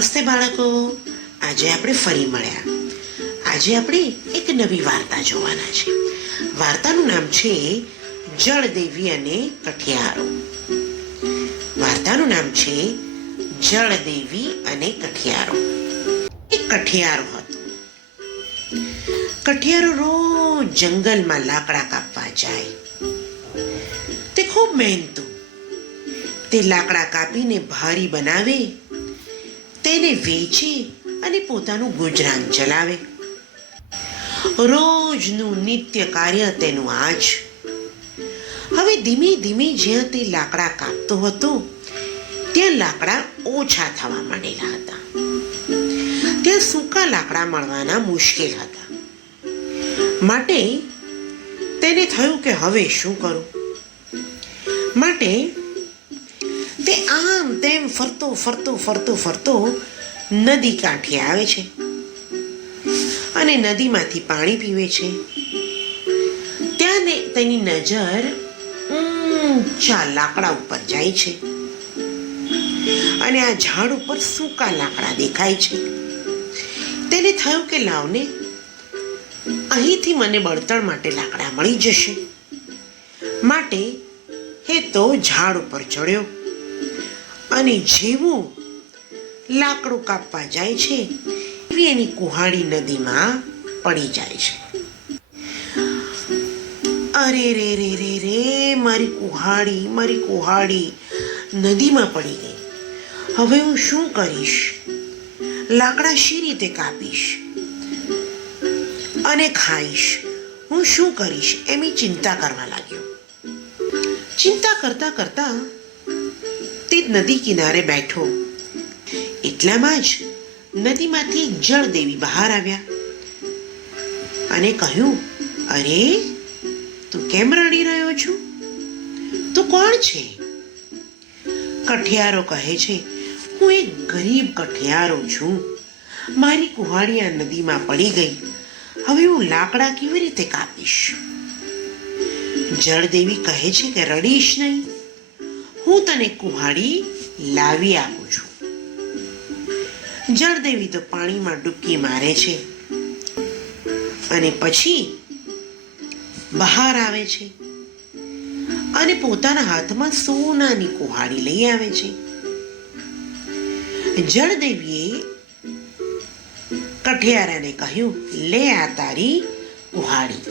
નમસ્તે બાળકો, આજે આપણે ફરી મળ્યા. આજે આપણે એક નવી વાર્તા જોવાના છે. વાર્તાનું નામ છે જળદેવી અને કઠિયારો. વાર્તાનું નામ છે જળદેવી અને કઠિયારો. એક કઠિયારો હતો. કઠિયારો રોજ જંગલમાં લાકડા કાપવા જાય. તે ખૂબ મહેનતુ. તે લાકડા કાપીને ભારી બનાવે, તેને વેચે અને પોતાનું ગુજરાન ચલાવે. રોજનું નિત્ય કાર્ય તેનું આ જ. હવે ધીમે ધીમે જ્યાં તે લાકડા કાપતો હતો ત્યાં લાકડા ઓછા થવા માંડેલા હતા. ત્યાં સૂકા લાકડા મળવાના મુશ્કેલ હતા. માટે તેને થયું કે હવે શું કરું. માટે તે આમ તેમ ફરતો નદી કાંઠે આવે છે અને નદીમાંથી પાણી પીવે છે. ત્યાં તેની નજર ઊંચા લાકડા ઉપર જાય છે અને આ ઝાડ ઉપર સૂકા લાકડા દેખાય છે. તેને થયું કે લાવને, અહીંથી મને બળતણ માટે લાકડા મળી જશે. માટે એ તો ઝાડ ઉપર ચડ્યો અને જેવું લાકડું કાપવા જાય છે એવી એની કુહાડી નદીમાં પડી જાય છે. અરે રે રે રે રે, મારી કુહાડી નદીમાં પડી ગઈ. હવે હું શું કરીશ? લાકડા શી રીતે કાપીશ અને ખાઈશ? હું શું કરીશ એની ચિંતા કરવા લાગ્યો. ચિંતા કરતા કરતા તે નદી કિનારે બેઠો. એટલામાં જ નદીમાંથી જળદેવી બહાર આવ્યા અને કહ્યું, અરે, તું કેમ રડી રહ્યો છું? તું કોણ છે? કઠિયારો કહે છે, હું એક ગરીબ કઠિયારો છું. મારી કુહાડી આ નદીમાં પડી ગઈ. હવે હું લાકડા કેવી રીતે કાપીશ? જળદેવી કહે છે કે રડીશ નહીં, હું તને કુહાડી લાવી આપું છું. જળદેવી તો પાણીમાં ડૂબકી મારે છે અને પછી બહાર આવે છે અને પોતાના હાથમાં સોનાની કુહાડી લઈ આવે છે. જળદેવીએ કઠિયારાને કહ્યું, લે આ તારી કુહાડી.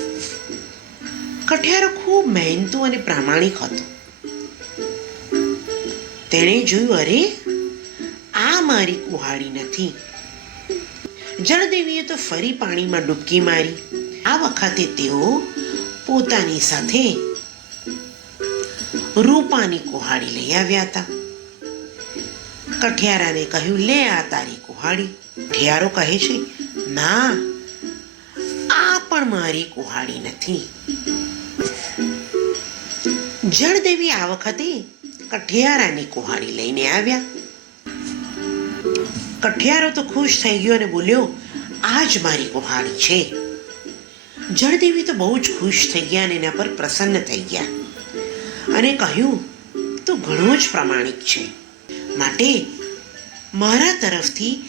કઠિયારો ખૂબ મહેનતુ અને પ્રામાણિક હતો. તેણે જોયું, અરે, આ મારી કુહાડી નથી. જળદેવીએ તો ફરી પાણીમાં ડૂબકી મારી. આ વખતે તેઓ પોતાની સાથે રૂપાની કુહાડી લઈ આવ્યા હતા. કઠિયારાને કહ્યું, લે આ તારી કુહાડી. કઠિયારો કહે છે, ના, આ પણ મારી કુહાડી નથી. જળદેવી આ વખતે કઠિયારાની કુહાડી લઈને આવ્યા. કઠિયારો તો ખુશ થઈ ગયો અને બોલ્યો, આ જ મારી કુહાડી છે. જળદેવી તો બહુ જ ખુશ થઈ ગયા અને એના પર પ્રસન્ન થઈ ગયા અને કહ્યું, તું ઘણો જ પ્રામાણિક છે. માટે મારા તરફથી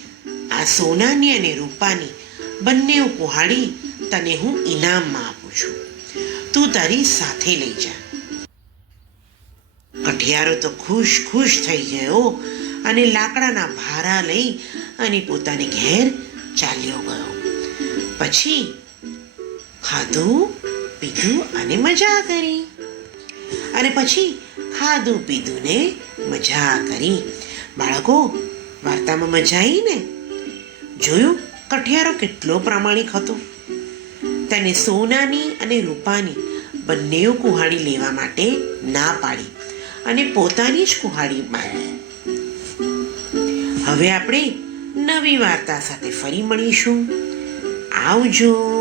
આ સોનાની અને રૂપાની બંને કુહાડી તને હું ઇનામમાં આપું છું. તું તારી સાથે લઈ જા. કઠિયારો તો ખુશ થઈ ગયો અને લાકડાના ભારા લઈ અને પોતાને ઘેર ચાલ્યો ગયો. પછી ખાધું પીધું અને મજા કરી. બાળકો, વાર્તામાં મજા આવી ને? જોયું કઠિયારો કેટલો પ્રામાણિક હતો. તેને સોનાની અને રૂપાની બંને કુહાડી લેવા માટે ના પાડી અને પોતાની જ કુહાડી મારી. હવે આપણે નવી વાર્તા સાથે ફરી મળીશું. આવજો.